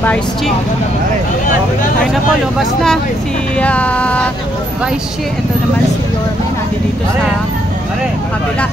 Vice Chi. Ayun na po, lumabas na si Vice Chi. Ito naman si Yorme, nandito sa kabila.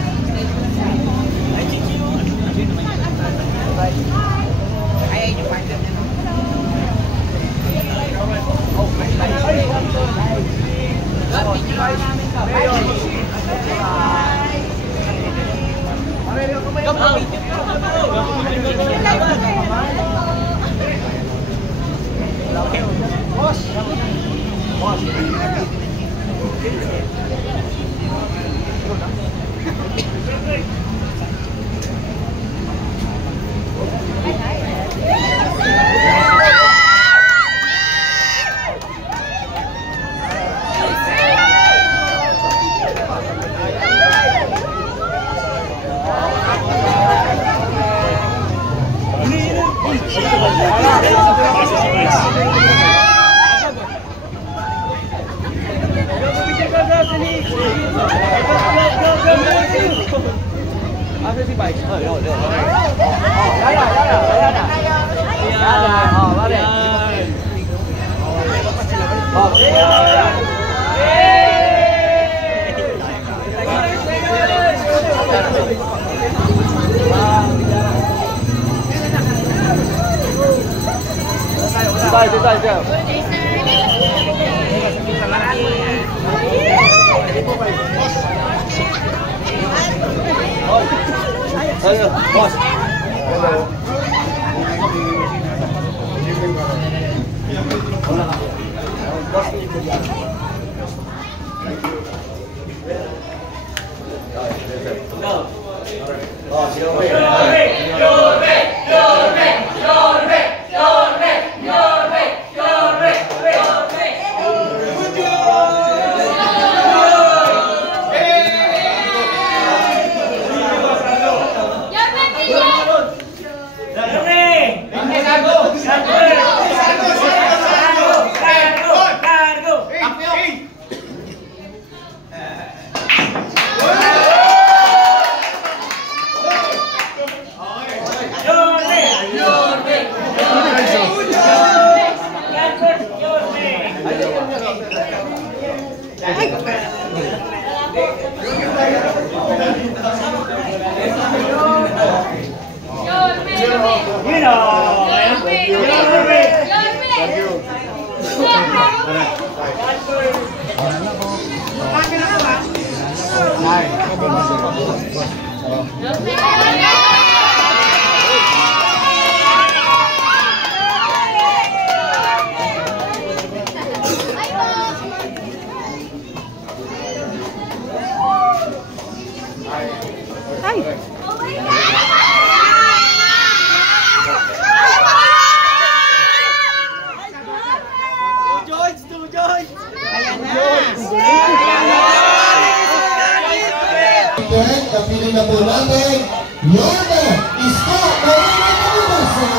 Kapili na po natin Yorme Isko Moreno Camudaso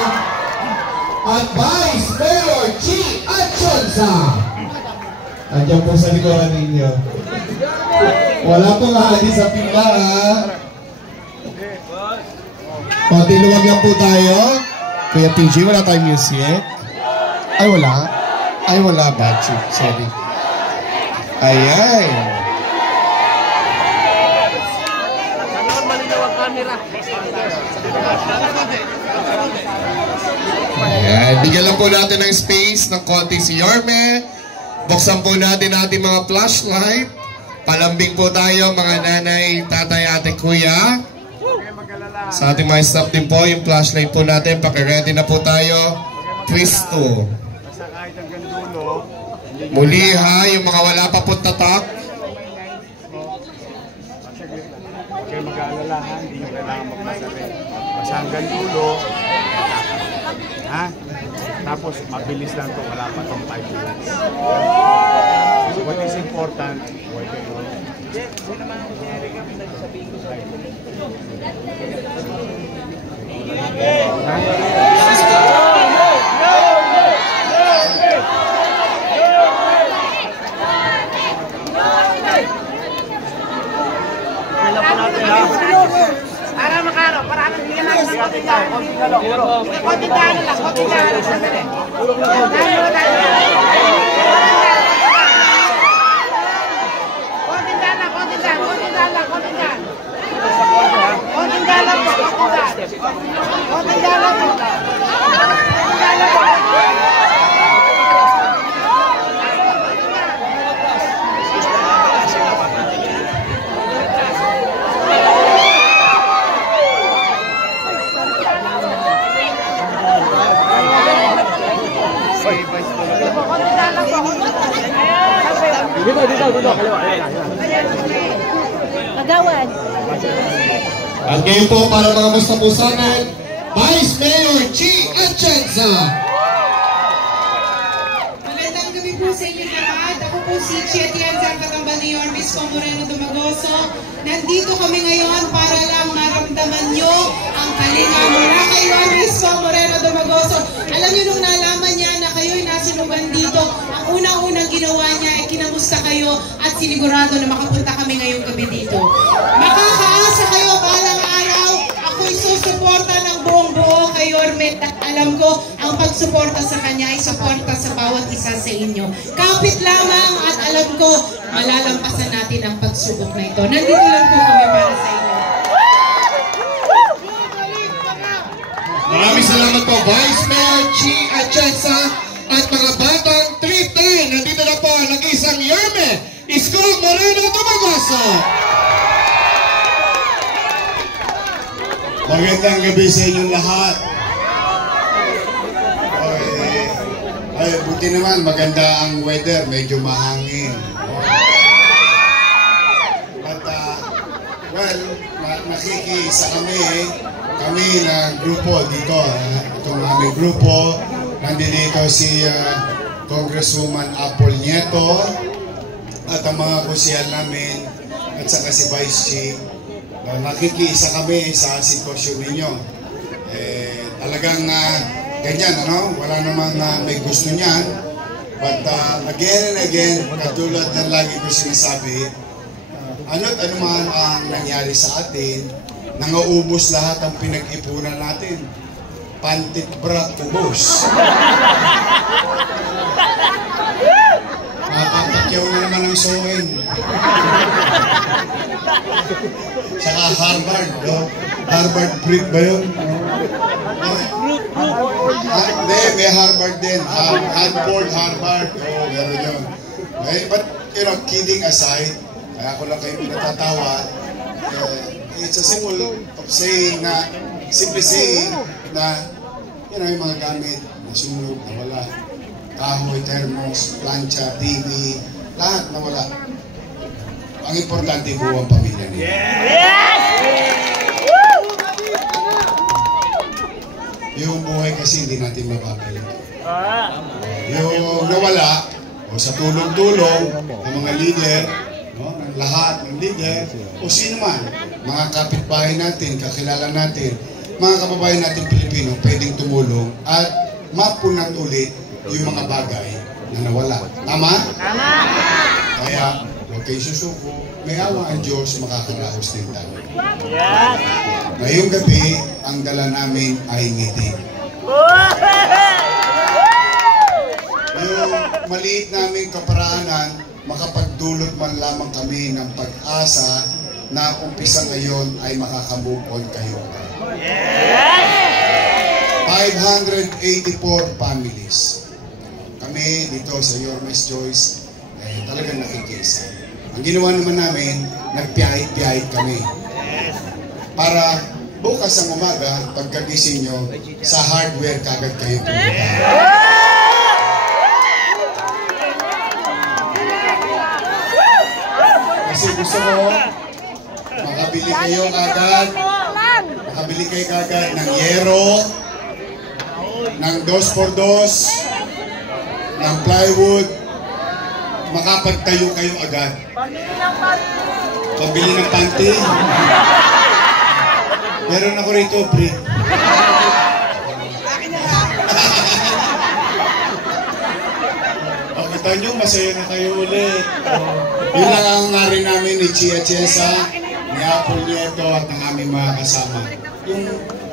at Vice Mayor Chi Atienza. Andiyan po sa likuran ninyo. Wala pong ahadi sa pila, ha? Konti luwag lang po tayo. Kuya PJ, wala tayong music. Ay, wala? Ay, wala ba? Sorry. Ayan. Ayan, bigyan lang po natin ng space ng konti si Yorme. Buksan po natin ating mga flashlight. Palambing po tayo mga nanay, tatay, ate, kuya. Sa ating mga staff din po, yung flashlight po natin, pakiready na po tayo. Twisto. Muli ha, yung mga wala pa po tatak. Okay, mag-aalala ha, hindi nyo kailangan magpasalit. Basta hanggang dulo, ha? Tapos mabilis lang ito, wala pa itong 5 minutes. What is important, wait a minute. Kagawad. At ngayon po para mga mustapusanan, Vice Mayor Chi Atienza. Magandang gabi po sa inyo lahat. Ako po si Chi Atienza, ang katambal ni Yormis Moreno Dumagoso. Nandito kami ngayon para lang maramdaman nyo ang kalinga mula kay Yormis Moreno Dumagoso. Alam nyo, nung nalaman niya na kayo'y nasinugan dito, ang unang-unang ginawa niya ay kinamusta kayo at sinigurado na makapunta kami ngayong gabi dito. Makakaasa kayo balang araw, ako'y susuporta ng buong-buo kay Yormet at alam ko ang pagsuporta sa kanya ay suporta sa bawat isa sa inyo. Kapit lamang at alam ko malalampasan natin ang pagsubok na ito. Nandito lang po kami para sa inyo. Maraming salamat po Vice Mayor Chi Atienza at mga batang 310. Nandito na po ang nag-isang Yorme Isko Moreno Dumagoso. Magandang gabi sa inyong lahat. Ay, buti naman, maganda ang weather, medyo mahangin. But, well, nakikisa kami na grupo dito. Itong aming grupo, nandito si Congresswoman Apple Nieto at ang mga kusihal namin at saka si Vice Chief. Nakikiisa kami sa sitwasyon ninyo. Talagang ganyan, ano? Wala namang may gusto niyan. But again and again, katulad ng lagi ko sinasabi, ano't ano man ang nangyari sa atin, nangaubos lahat ang pinag-ipunan natin. Pantit brat ubos. Papatakyaw na naman ang soin. Saka Harvard, no? Harvard Brit ba yun? Hindi, may Harvard din. Harvard. Oh, meron yun. But, you know, kidding aside, kaya ko lang kayo pinatatawa, it's a simple saying na, you know, yung mga gamit, nasunog, nawala. Kahoy, thermos, plancha, TV, lahat nawala. Ang importante po ang pamilya nila. Yung buhay kasi hindi natin mababalik. Yung nawala, o sa tulong-tulong ng mga leader, no, ng lahat ng leader, o sino man, mga kapitbahay natin, kakilala natin, mga kababayan natin Pilipino, pwedeng tumulong at mapunat ulit yung mga bagay na nawala. Tama? Tama! Kaya, huwag kayo susuko. May awa ang Diyos, makakaraos din tayo. Yes! Ngayong gabi, ang dala namin ay ngiti. Yung maliit naming kaparaanan, makapagdulot man lamang kami ng pag-asa na umpisa ngayon ay makakamove-on kayo. Yes! 584 families. Kami dito sa Yormes Choice, talagang nakikisa. Ang ginawa naman namin, nagpiyahit-piyahit kami. Para bukas ang umaga, pagkagising nyo, sa hardware kagad kayo pumunta. Kasi gusto ko, makabili kayo agad ng yero, ng 2x2, ng plywood, makapagtayo kayo agad. Pabili ng panty. Meron ako rito, brick. Kita nyo, masaya na kayo ulit. Yun lang ang ngari namin ni Chi Atienza, ni Apple Nieto at ng aming mga kasama. Yung,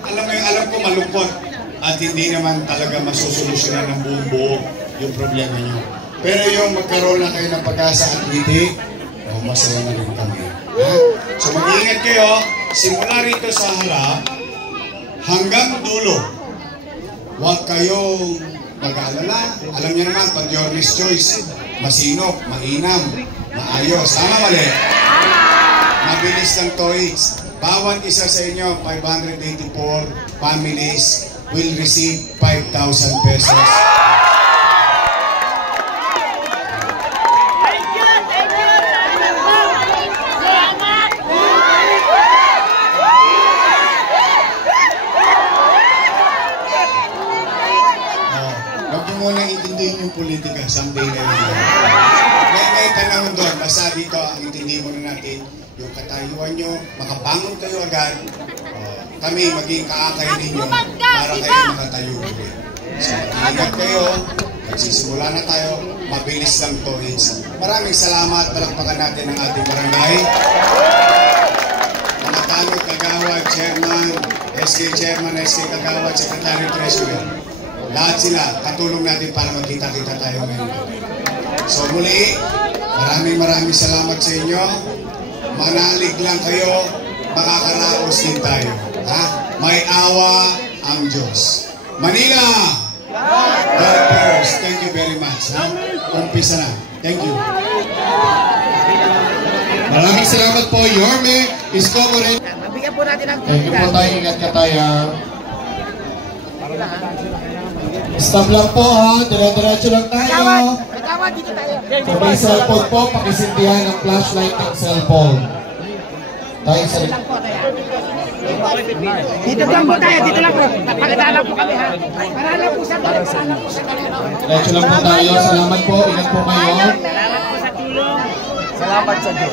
alam ko ko malungkot at hindi naman talaga masusolusyonan ng buong buo yung problema nyo. Pero yung magkaroon na kayo ng pag-asa at ngiti, masaya na rin kami. Ha? So mag-iingat kayo, simula rito sa harap hanggang dulo. Huwag kayong mag-aalala. Alam niyo naman, pag your Miss Choice, masinop, mainam, maayos. Tama mali? Mabilis ng toys. Bawat isa sa inyo, 584 families will receive 5,000 pesos. Politika, someday na yun. May panahon doon, basta dito ang intindi muna natin, yung katayuan nyo, makabangon kayo agad, kami maging kaakay ninyo para kayo makatayo ulit. So, ingat kayo, magsisimula na tayo, mabilis lang to is. Maraming salamat, palakpakan natin ang ating barangay. Mga tanong, kagawad, chairman, SK chairman, SK kagawad, secretary, treasurer. Lahat sila, katulong natin para magkita-kita tayo ngayon. So muli, maraming salamat sa inyo. Manalig lang kayo, makakaraos din tayo. Ha? May awa ang Diyos. Manila! God first. Thank you very much. Ha? Umpisa na. Thank you. Maraming salamat po, Yorme. Isko mo rin. Bigyan po natin ang thank you po tayo. Ingat ka tayo. Stop lang po ha, dire-diretso lang tayo. Dito tayo. Kung may cellphone po, pakisindihan ang flashlight ng cellphone. Tayo sa Dito lang po tayo, dito lang po. Napakita lang po kami ha. Para lang po sa tayo. Diretso lang po tayo. Salamat po, ingat po kayo. Salamat po sa tulong. Salamat sa Diyos.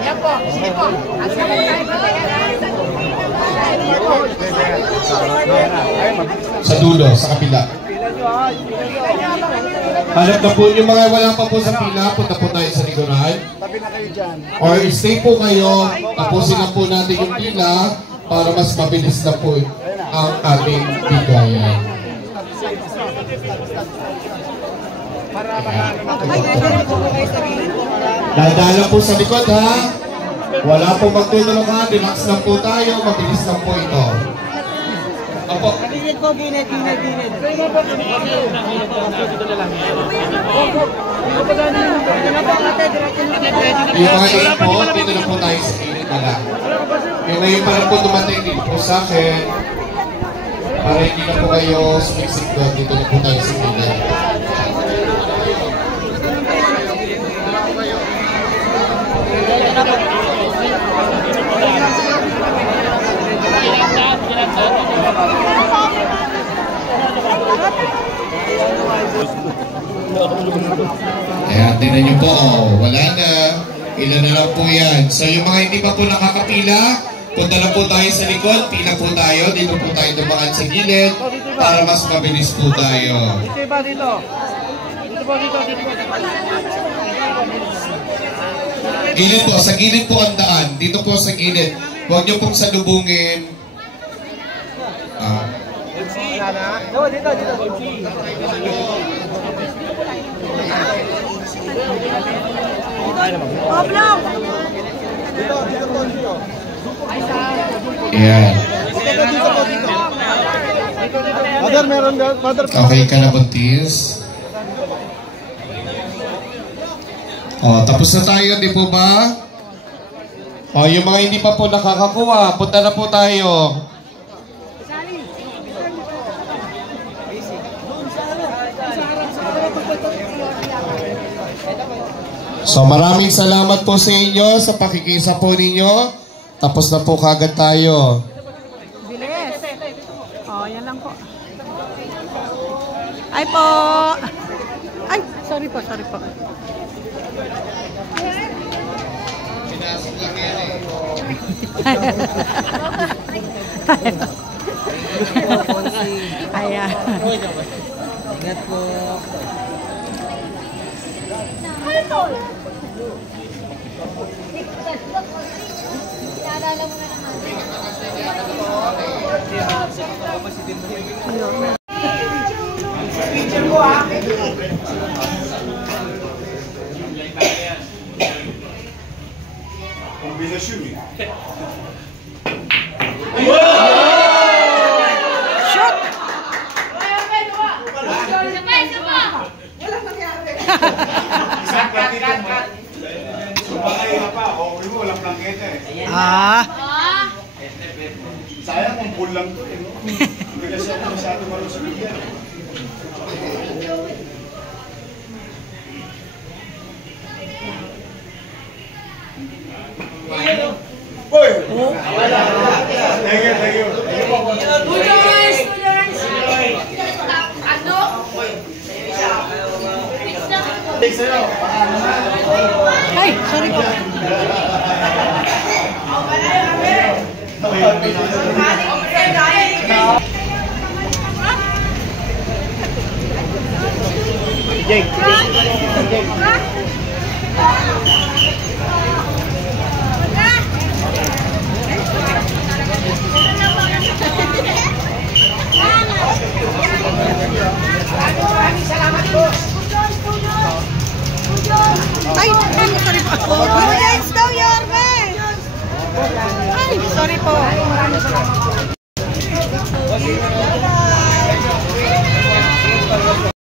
Yan po, sige po. Asa po tayo sa dulo, sa kabila. Hanap na po yung mga wala pa po sa pila, punta po tayo sa likuran. Or stay po kayo, tapusin na po natin yung pila para mas mabilis na po ang ating bigayan. Dadala po sa likod ha. Wala po magtutulong ha. Relax lang po tayo. Mabilis lang po ito. Opo. Ginit po, ginit. Yung mga ilan po, dito na po tayo sa init na lang. Yung ngayon para po dumating dito po sa akin. Para hindi na po kayo sumiksik doon. Dito na po tayo sa init. Ayan, tingnan nyo po, wala na. Ilan na lang po yan. So yung mga hindi pa po nakakapila, punta na po tayo sa likod, pila po tayo, dito po tayo dumaan sa gilid para mas mabilis po tayo. Dito ba dito? Dito. Gilid po, sa gilid po ang daan. Dito po sa gilid. Huwag nyo pong salubungin. Dito. Ayan. Mother, meron daw. Okay ka na, buntis? Tapos na tayo, di po ba? Yung mga hindi pa po nakakakuha, punta na po tayo. So maraming salamat po sa inyo sa pakikisa po ninyo. Tapos na po kagad tayo. Bilis. Yan lang po. Ay po. Ay, sorry po. Ayan. Ingat po. Paalala mo na naman. Picture mo ha. Kombinasyon eh. Shoot! Isang platito mo. Sumakay na pa. Okay mo, walang plangketa eh. Ah, Sayang kung pool lang to eh. Hindi kasi ako masyado marunong sa bigyan. Uy! Thank you, thank you. ay, sorry po. Jake.